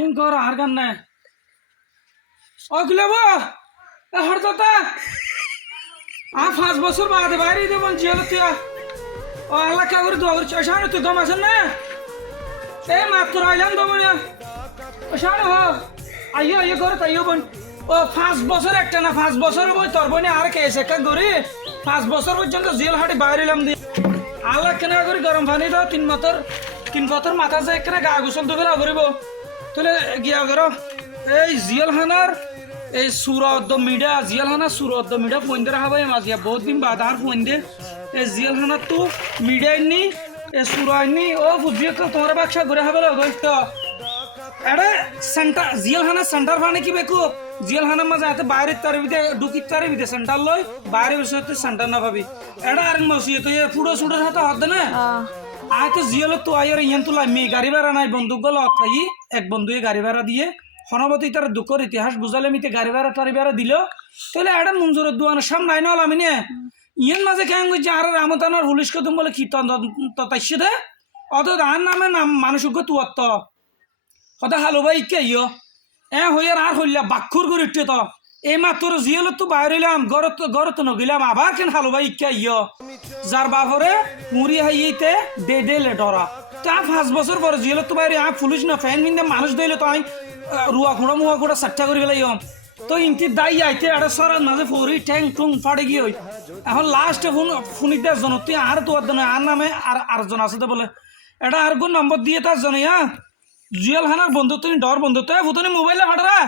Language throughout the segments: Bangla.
ইন কর আর গান না ও গুলাব হরতা আ 5 বছর বাদে বাইরে দেবন জিয়াল তুই ও আল্লাহ কা করে দোয়া করছিস শানে তুই দম আছেন না এ মাত্র আইলাম দমনে ও শানে হ আইও আইও করে তাইও বন ও 5 বছর একটা না 5 বছর বই তোর বনে আর কেস একটা গরি 5 বছর পর্যন্ত জেল হাটে বাইরে এলাম দি আল্লাহ কেন করে গরম পানি দাও 3 বছর মাথা যায় কেন গা গোসল তো ফেলা করিব তাহলে গিয়া করো এই জিয়াল হানার এই সুরত মিডা জিয়াল হানা সুরত মিডা ফোন দে রাখা ভাই মাঝিয়া বহুত দিন বাদ আর ফোন দে এই জিয়াল হানা তো মিডা নি এই সুরাইনি ও বুঝিয়ে তো তোমার বাক্সা ঘুরে হবে গইত এডা সেন্টার জিয়াল হানা সেন্টার ফানে কি বেকু জিয়াল হানা মাঝে এত বাইরে তার ভিতরে ঢুকিত তার ভিতরে সেন্টার লই বাইরে বসে সেন্টার না ভাবি এডা আর মসিয়ে তো ফুড়ো সুড়োর হাতে হাত না আয় তো জিয়াল তো আয়ার ইয়ান তুলা মে গাড়ি ভাড়া নাই বন্দুক গল থাই এক বন্ধুয়ে গাড়ি ভাড়া দিয়ে হনবতী তার দুঃখর ইতিহাস বুঝালে মিতে গাড়ি ভাড়া টাড়ি ভাড়া দিল তাহলে এটা মঞ্জুরের দোয়ানের সামনে নাই নল আমি নিয়ে ইয়েন মাঝে কেন গেছি আর আমতানার হুলিশ কদম বলে কি তাইছে দে অত আর নামে নাম মানুষজ্ঞ তুয়াত্ত হতে হালো ভাই কে ইয় হইয়ার আর হইলা বাক্ষুর করে উঠতে তো এই মাত্র জিয়াল তো বাইরে এলাম গরত নগিলাম আবার কেন হালো ভাই কে ইয় যার বাপরে মুড়ি হাইতে দে ডরা তা 5 বছর পরে জিয়াল তো বাইরে পুলিশ না ফ্যান মিন্দে মানুষ দিলে তো আমি রুয়া ঘোড়া মুয়া ঘোড়া সাচ্চা করে গেলাই তো ইনতি দায়ী আইতে আর সরার মাঝে ফরি ঠ্যাং ঠুং ফাড়ে গিয়ে এখন লাস্টে ফোনিতে জন তুই আর তোর জন আর নামে আরজন আছে তো বলে এটা আর কোন নম্বর দিয়ে তার জন জুয়েল হানার বন্ধুত্ব ডর বন্ধুত্ব ভুতনি মোবাইলে ফাটরা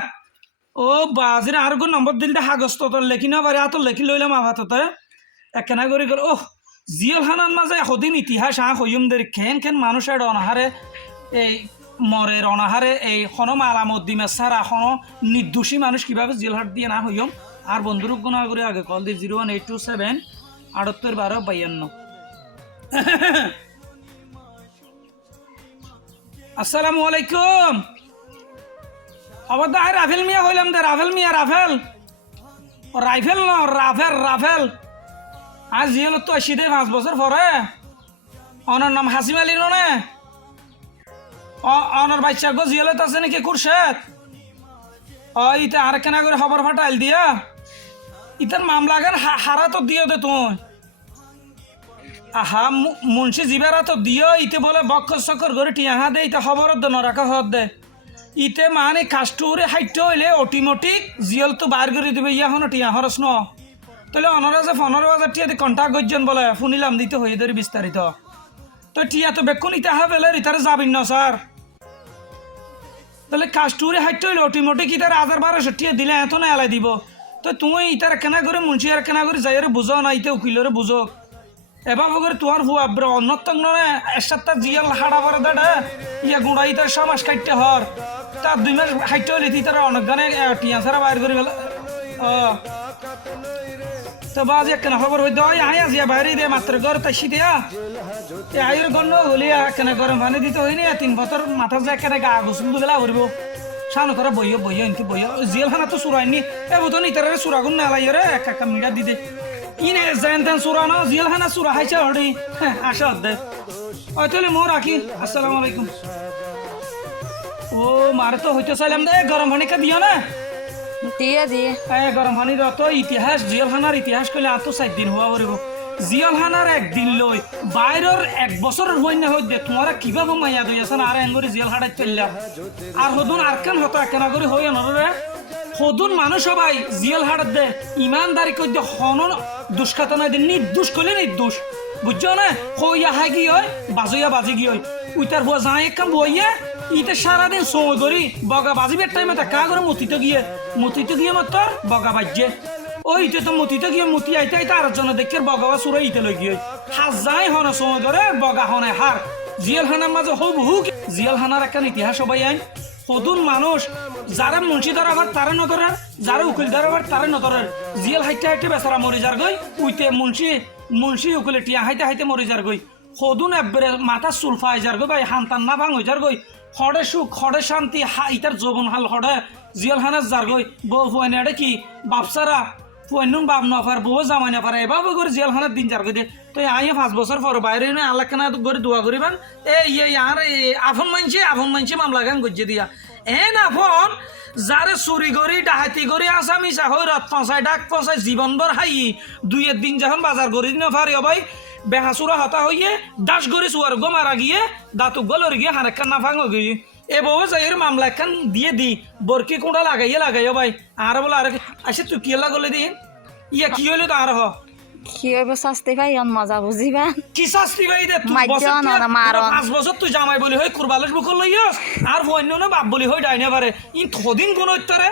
ও বাজির আর কোন নম্বর দিল কাগজ তো লেখি না পারে এত লেখি লইলাম আভাততে একখানা করে গেল ওহ জিয়াল হানার মাঝে এদিন ইতিহাস হইম দের খেন মানুষ এটা অনাহারে এই মরের অনাহারে এই হন আলামদ্দিমে সারা হন নির্দোষী মানুষ কিভাবে জেলহাট দিয়ে না হইম আর বন্ধুরূপ গুণা করে আগে কল দিয়ে 01827 78 12 52 আসসালামু আলাইকুম অবদা রাফেল মিয়া হইলাম দে রাফেল মিয়া রাফেল রাইফেল ন রাফেল আজ জিয়াল তো আসি দে 5 বছর পরে ওনার নাম হাসিম আলী নে অনার বাচ্চা গো জিয়ালত আছে নাকি কুরশেদ ইটা আর কেনা করে খবর ফাটাইল দিয়া ইতার মামলা গান হারা তো দিও দে তুই আহা মুন্সি জিবারা তো দিও ইতে বলে বক্কর চক্কর করে টিয়াহা দে ইতে খবর দে নরাকা হদ দে ইতে মানে কাস্টুরে হাইট হইলে অটোমেটিক জিয়াল তো বাইর করে দিবে ইয়া হন টিয়া হরস ন তাহলে অনারা যে 15,000 টিয়া দিয়ে কন্টাক্ট করছেন বলে শুনিলাম দিতে হয়ে ধরে বিস্তারিত তো টিয়া তো বেকুন ইতে হা বেলে ইতারে যাবিন না স্যার তাহলে কাস্টুরে হাইট হইলে অটোমেটিক ইতার 1,000-1,200 টিয়া দিলে এত না এলাই দিব তো তুমি ইতার কেনা করে মুন্সি আর কেনা করে যাইরে বুঝো না ইতে উকিলরে বুঝো এবার করে তোমার হুয়া অন্যতম নয় এক সপ্তাহ জিয়াল হাড়া পরে দেড়ে ইয়া গুঁড়া ইতার সমাজ কাটতে হর তার 2 মাস হাইট হইলে ইতার অনেক গানে টিয়া ছাড়া বাইর করে গেল তো বাজ একখানা খবর হইতে হয় আয়া জিয়া বাইরে দিয়ে মাত্র ঘর তাইছি দিয়া আয়ের গণ্য হলিয়া কেন গরম পানি দিতে হয়নি 3 বছর মাথা যায় কেন গা গোসল দুবেলা করব সামনে করে বইও ইনকি বইও জেল খানা তো সুরাইনি এ বুতন ইতারে সুরাগুন না লাই রে এক মিনিট দিতে ইনে জানতেন সুরানো জেল খানা সুরা হাইছে হড়ি আশা দে ওই তাহলে মো রাখি আসসালামু আলাইকুম ও মারে তো হইতে চাইলাম দে গরম পানি কা দিও না দিয়ে গরম পানি দাও তো ইতিহাস জিয়াল খানার ইতিহাস কইলে আর তো 4 দিন হওয়া পড়ব জিয়াল খানার একদিন লই বাইরের 1 বছরের হইনা হই দে তোমারা কিভাবে মাইয়া দইয়াছেন আর এঙ্গরি জিয়াল হাড়াই চললা আর হদুন আর কেন হতো একনা করে হই নরে হদুন মানুষ সবাই জিয়াল হাড় দে ইমানদারি কই দে হনন দুষ্কাতনা দে নির্দোষ কইলে নির্দোষ বুঝছো না হইয়া হাই কি হয় বাজইয়া বাজি কি হয় উইতার হুয়া যায় একদম বইয়া ইতে সারাদিন সময় করি বগা বাজিবের টাইমে তা কা করে মতিতে গিয়ে মাত্র বগা বাজছে ওইতে তো মতিতে গিয়ে মতি আইতে আর জন দেখে বগা সুরে ইতে লই গিয়ে হাজ যায় হন সময় করে বগা হনে হার জিয়াল হানার মাঝে হব হুক জিয়াল হানার একটা ইতিহাস সবাই আইন সদুন মানুষ যারা মুন্সি ধরা আবার তারা নধরার যারা উকিল ধরা আবার তারা নধরার জিয়াল হাইতে বেচারা মরি যার গই উইতে মুন্সি উকিলে টিয়া হাইতে মরি যার গই সদুন একবারে মাথা চুলফাই যার গই ভাই হান্তান না ভাঙ হয়ে যার গই খড়ে সুখ খড়ে শান্তি ইতার যৌবন হাল খড়ে জিয়াল হানার যার গই বউ ফুয়ানি আড়ে কি বাপসারা ফুয়ানুন বাপ নফার বউ জামাই নফার এভাবে করে জিয়াল হানার দিন যার গই দে তো আইয়ে 5 বছর পর বাইরে আল্লাহ কেনা করে দোয়া করিবান আর আফন মানছি মামলা গান গজ্জে দিয়া এ না ফোন যারে চুরি করি ডাহাতি করি আসামিসা হই রাত পৌঁছায় ডাক পৌঁছায় জীবনভর হাই দুই দিন যখন বাজার করি না পারি ভাই বেহাসুরা হতা হইয়ে দাস গরি চুয়ার গো মারা গিয়ে দাঁতক গলর গিয়ে হানেকান না ভাঙ গিয়ে এ বউ যাইয়ের মামলা একখান দিয়ে দি বরকি কোঁড়া লাগাইও ভাই আর বলে আর আসে তুই কি লাগলে দি ইয়া কি হইলো তো আর হ কি হইব শাস্তি পাই অন মজা বুঝিবা কি শাস্তি ভাই দে তুই মাইজন ওরা মারন 5 বছর তুই জামাই বলি হই কুরবালস বুকল লইয়াস আর হইন্য না বাপ বলি হই ডাইনে পারে ইন থদিন কোন উত্তরে